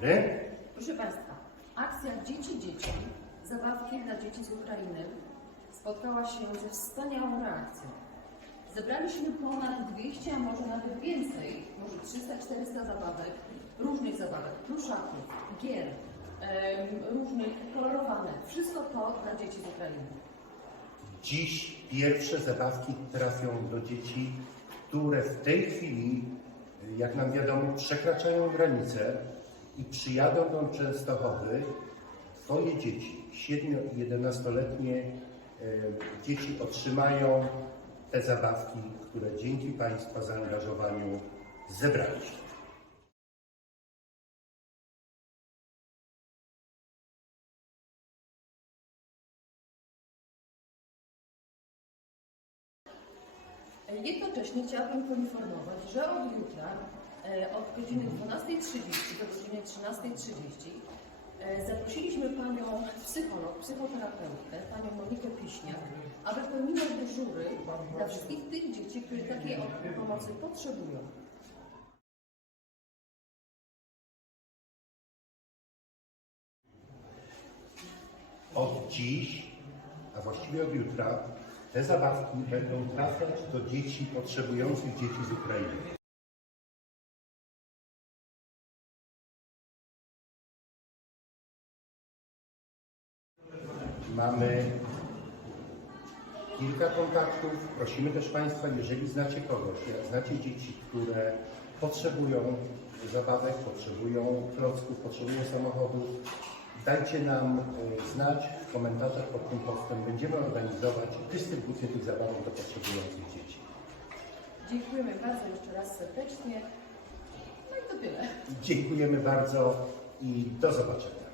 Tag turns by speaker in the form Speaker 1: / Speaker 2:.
Speaker 1: dobry.
Speaker 2: Proszę Państwa, akcja Dzieci Dzieci, zabawki dla dzieci z Ukrainy spotkała się ze wspaniałą reakcją. Zebraliśmy ponad 200, a może nawet więcej, może 300-400 zabawek, różnych zabawek, pluszaków, gier, różnych kolorowanych. Wszystko to dla dzieci z Ukrainy.
Speaker 1: Dziś pierwsze zabawki trafią do dzieci, które w tej chwili, jak nam wiadomo, przekraczają granicę i przyjadą do Częstochowy. Twoje dzieci, 7 i 11-letnie e, dzieci otrzymają te zabawki, które dzięki Państwa zaangażowaniu zebraliście.
Speaker 2: Jednocześnie chciałabym poinformować, że od jutra od godziny 12.30 do godziny 13.30 e, zaprosiliśmy panią psycholog, psychoterapeutkę, panią Monikę Piśniak, aby pełniła dyżury dla wszystkich tych dzieci, które takiej pomocy potrzebują.
Speaker 1: Od dziś, a właściwie od jutra, te zabawki będą trafiać do dzieci potrzebujących dzieci z Ukrainy. Mamy kilka kontaktów. Prosimy też Państwa, jeżeli znacie kogoś, znacie dzieci, które potrzebują zabawek, potrzebują klocków, potrzebują samochodów, dajcie nam e, znać w komentarzach pod tym postem. Będziemy organizować dystrybucję tych zabawek do potrzebujących dzieci.
Speaker 2: Dziękujemy bardzo jeszcze raz serdecznie. No i to tyle.
Speaker 1: Dziękujemy bardzo i do zobaczenia.